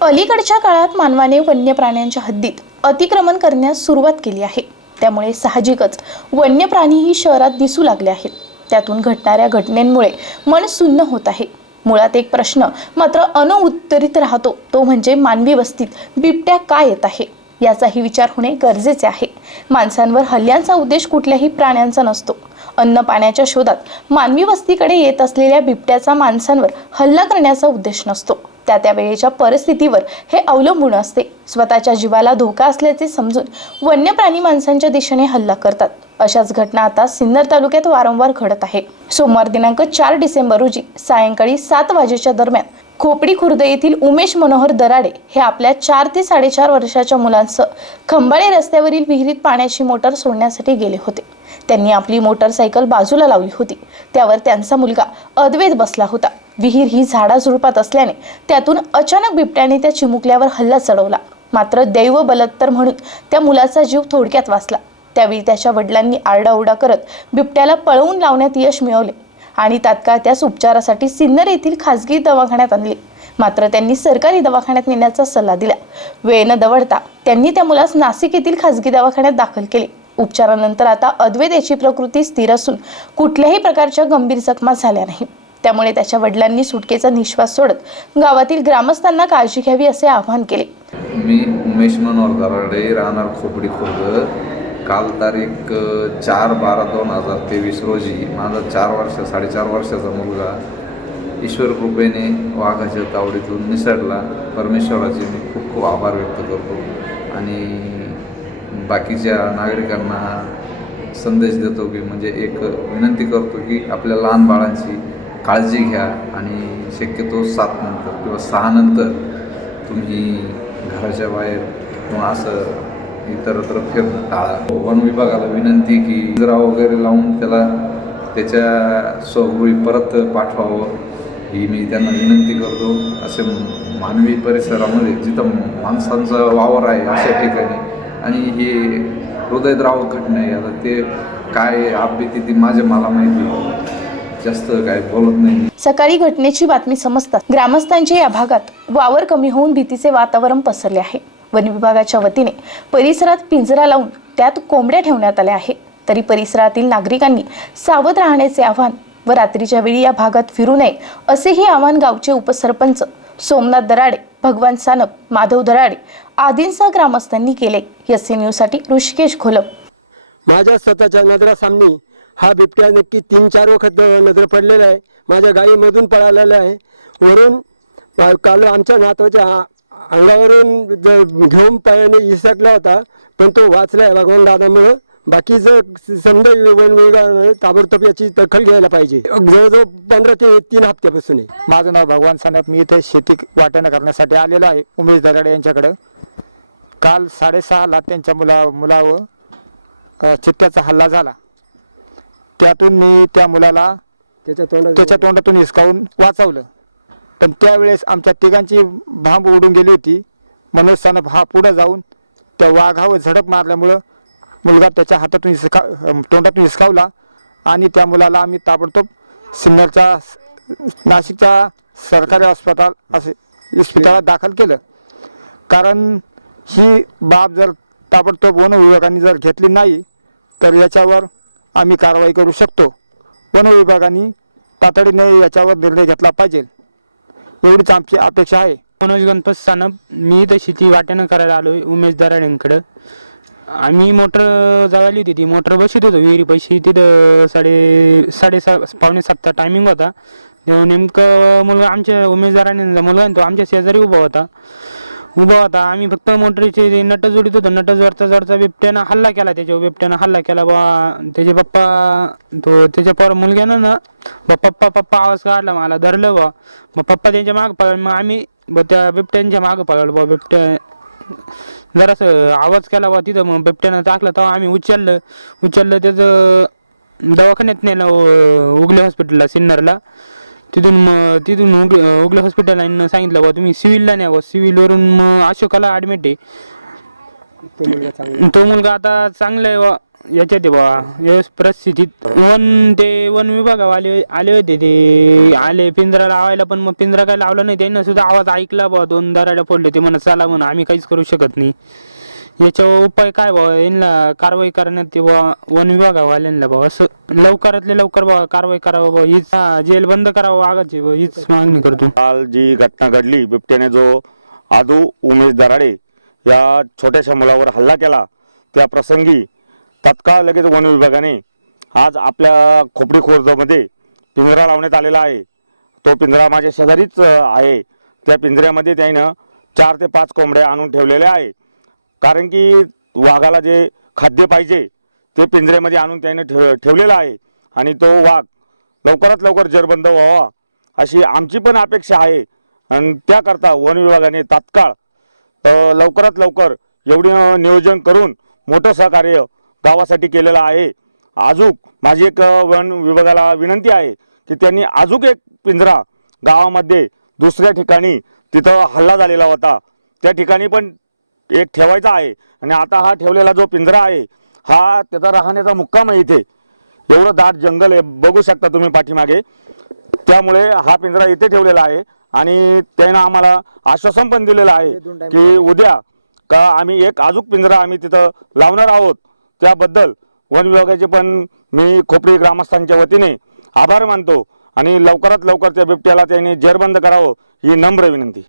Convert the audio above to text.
अलीकडच्या काळात मानवाने वन्य प्राण्यांच्या हद्दीत अतिक्रमण करण्यास सुरुवात केली आहे. त्यामुळे साहजिकच वन्य प्राणीही शहरात दिसू लागले आहेत. त्यातून घडणाऱ्या घटनेंमुळे मन सुन्न होत आहे. मुळात एक प्रश्न मात्र अनउत्तरित राहतो. तो म्हणजे मानवी वस्तीत बिबट्या का येत आहे? याचाही विचार होणे गरजेचे आहे. माणसांवर हल्ल्यांचा उद्देश कुठल्याही प्राण्यांचा नसतो. अन्न पाण्याच्या शोधात मानवी वस्तीकडे येत असलेल्या बिबट्याचा माणसांवर हल्ला करण्याचा उद्देश नसतो. त्या त्या वेळेच्या परिस्थितीवर हे अवलंबून असते. स्वतःच्या जीवाला धोका असल्याचे समजून वन्य प्राणी माणसांच्या दिशेने हल्ला करतात. अशाच घटना आता सिन्नर तालुक्यात वारंवार घडत आहे. सोमवार दिनांक चार डिसेंबर रोजी सायंकाळी सात वाजेच्या दरम्यान खोपडी खुर्द येथील उमेश मनोहर दराडे हे आपल्या चार ते साडेचार वर्षाच्या मुलांसह खंबाळे रस्त्यावरील विहिरीत पाण्याची मोटर सोडण्यासाठी गेले होते. त्यांनी आपली मोटरसायकल बाजूला लावली होती. त्यावर त्यांचा मुलगा अद्वैत बसला होता. विहीर ही झाडाझुडपात असल्याने त्यातून अचानक बिबट्याने त्या चिमुकल्यावर हल्ला चढवला. मात्र दैव बलत्तर म्हणून त्या मुलाचा जीव थोडक्यात वाचला. त्यावेळी त्याच्या वडिलांनी आरडाओरडा करत बिबट्याला पळवून लावण्यात यश मिळवले आणि तात्काळ त्यास उपचारासाठी सिन्नर येथील खासगी दवाखान्यात आणले. मात्र त्यांनी सरकारी दवाखान्यात नेण्याचा सल्ला दिला. वेळ न दवडता त्यांनी त्या मुलास नाशिक येथील खासगी दवाखान्यात दाखल केले. उपचारानंतर आता अद्वैत याची प्रकृती स्थिर असून कुठल्याही प्रकारच्या गंभीर जखमा झाल्या नाही त्यामुळे त्याच्या वडिलांनी सुटकेचा निश्वास सोडत गावातील ग्रामस्थांना काळजी घ्यावी असे आवाहन केले. मी उमेश मनोहर दराडे राहणार खोपडी खुर्द. काल तारीख चार बारा दोन हजार तेवीस रोजी माझा चार वर्ष साडेचार वर्षाचा मुलगा ईश्वर कृपेने वाघाच्या तावडीतून निसटला. परमेश्वराचे मी खूप खूप आभार व्यक्त करतो. आणि बाकीच्या नागरिकांना संदेश देतो की म्हणजे एक विनंती करतो की आपल्या लहान बाळांची काळजी घ्या आणि शक्यतो सात नंतर किंवा सहा नंतर तुम्ही घराच्या बाहेर किंवा असं इतरत्र फिरणं टाळा. वन विभागाला विनंती की पिंजरा वगैरे लावून त्याला त्याच्या स्वगृही परत पाठवावं ही मी त्यांना विनंती करतो. असे मानवी परिसरामध्ये जिथं माणसांचा वावर आहे अशा ठिकाणी आणि हे हृदयद्रावक घटना आहे. आता ते काय आपली ती माझ्या मला माहिती जास्त काय बोलत नाही. मी. सकाळी घटनेची बातमी समजताच ग्रामस्थांच्या या भागात वावर कमी होऊन भीतीचे वातावरण पसरले आहे. वन विभागाच्या वतीने परिसरात पिंजरा लावून त्यात कोंबड्या ठेवण्यात आल्या आहे. तरी परिसरातील नागरिकांनी सावध राहण्याचे आवाहन व रात्रीच्या वेळी या भागात फिरू नये असेही आवाहन गावचे उपसरपंच सोमनाथ दराडे भगवान सानप माधव दराडे आदींसह ग्रामस्थांनी केले. एस न्यूजसाठी ऋषिकेश घोलप माझ्या स्वतःच्या नजरासामनी हा बिबट्या नक्की तीन चार वखत नजर पडलेला आहे. माझ्या गाईमधून पळालेला आहे. वरून काल आमच्या नातवाच्या अंगावरून ज- घेऊन पळणे इसकला होता पण तो वाचला आहे भगवान दादामुळं. बाकीचं समजा वन ताबडतोब याची दखल घ्यायला पाहिजे. जवळजवळ पंधरा ते तीन हप्त्यापासून आहे. माझं नाव भगवान सानप. मी इथे शेती वाटणं करण्यासाठी आलेलो आहे उमेश दराडे यांच्याकडं. काल साडेसहाला त्यांच्या मुला मुलावर चित्त्याचा हल्ला झाला. त्यातून मी त्या मुलाला त्याच्या तोंडात त्याच्या तोंडातून हिसकावून वाचवलं. पण त्यावेळेस आमच्या तिघांची भांब उडून गेली होती. मनोज सानप हा पुढं जाऊन त्या वाघावर झडप मारल्यामुळं मुलगा त्याच्या हातातून हिसका तोंडातून हिसकावला आणि त्या मुलाला आम्ही ताबडतोब सिन्नरच्या नाशिकच्या सरकारी अस्पताल असे इस्पितळात दाखल केलं. कारण ही बाब जर ताबडतोब वन विभागाने जर घेतली नाही तर याच्यावर आम्ही कारवाई करू शकतो. वन विभागाने तातडीने याच्यावर निर्णय घेतला पाहिजे. एवढीच आमची अपेक्षा आहे. मनोज गणपत सानप मी इथं शेती वाट्यानं करायला आलो आहे उमेश दराड्यांकडं. आम्ही मोटर जगाली होती ती मोटर बसत होतो विहिरी पैशी तिथं साडे साडेसा पावणे सातचा टायमिंग होता. नेमकं मुलगा आमच्या उमेश दराड्यांचा मुलगा तो आमच्या शेजारी उभा होता. उभा होता. आम्ही फक्त मोटरीचे जे नट जोडीत होतो नट जोडता जोडता बिबट्यानं हल्ला केला त्याच्यावर. बिबट्यानं हल्ला केला बा. त्याचे पप्पा तो त्याच्या पर मुलग्यानं ना बा पप्पा पप्पा आवाज काढला मला धरलं बा. मग पप्पा त्यांच्या मागं पळलं. मग आम्ही ब त्या बिबट्यांच्या मागं पळवलं बा. बिबट्या जरासं आवाज केला बा तिथं. मग बिबट्यानं टाकलं तेव्हा आम्ही उचललं. उचललं त्याचं दवाखान्यात नेलं उगले हॉस्पिटलला सिन्नरला. तिथून मग तिथून उगले उगले हॉस्पिटलला सांगितलं बा तुम्ही सिव्हिलला न्या बा सिव्हिलवरून मग अशोकाला ॲडमिट आहे. तो मुलगा चांगला तो मुलगा आता चांगला आहे बा याच्यात आहे बा व्यवस्थित परिस्थितीत वन ते वन विभागावाले आले होते ते. आले पिंजरा लावायला पण मग पिंजरा काय लावला नाही. त्यांना सुद्धा आवाज ऐकला बा दोन दराड्या पडले ते म्हणत चला म्हणून आम्ही काहीच करू शकत नाही. याच्यावर उपाय काय बा यांना कारवाई करण्यात ते वन विभागावाल्यांना बाबा असं लवकरातले लवकर बा कारवाई करावं बा हीच हा, जेल बंद करावं वाघाची बा हीच मागणी करतो. काल जी घटना घडली बिबट्याने जो आदू उमेश दराडे या छोट्याशा मुलावर हल्ला केला त्या प्रसंगी तत्काळ लगेच वन विभागाने आज आपल्या खोपडी खुर्दमध्ये पिंजरा लावण्यात आलेला आहे. तो पिंजरा माझ्या शेजारीच अ, आहे. त्या पिंजऱ्यामध्ये त्यानं चार ते पाच कोंबड्या आणून ठेवलेल्या आहे. कारण की वाघाला जे खाद्य पाहिजे ते पिंजऱ्यामध्ये आणून त्याने ठेव ठेवलेलं आहे. आणि तो वाघ लवकरात लवकर जेरबंद व्हावा अशी आमची पण अपेक्षा आहे. आणि त्याकरता वन विभागाने तात्काळ लवकरात लवकर एवढे नियोजन करून मोठं सहकार्य गावासाठी केलेलं आहे. अजूक माझी एक वन विभागाला विनंती आहे की त्यांनी अजूक एक पिंजरा गावामध्ये दुसऱ्या ठिकाणी तिथं हल्ला झालेला होता. त्या ठिकाणी पण एक ठेवायचा आहे. आणि आता हा ठेवलेला जो पिंजरा आहे हा त्याचा राहण्याचा मुक्काम आहे इथे. एवढं दाट जंगल आहे बघू शकता तुम्ही पाठीमागे. त्यामुळे हा पिंजरा इथे ठेवलेला आहे आणि त्यानं आम्हाला आश्वासन पण दिलेलं आहे की उद्या का आम्ही एक अजूक पिंजरा आम्ही तिथं लावणार आहोत. त्याबद्दल वन विभागाचे पण मी खोपडी ग्रामस्थांच्या वतीने आभार मानतो आणि लवकरात लवकर त्या बिबट्याला त्यांनी जेरबंद करावं ही नम्र विनंती.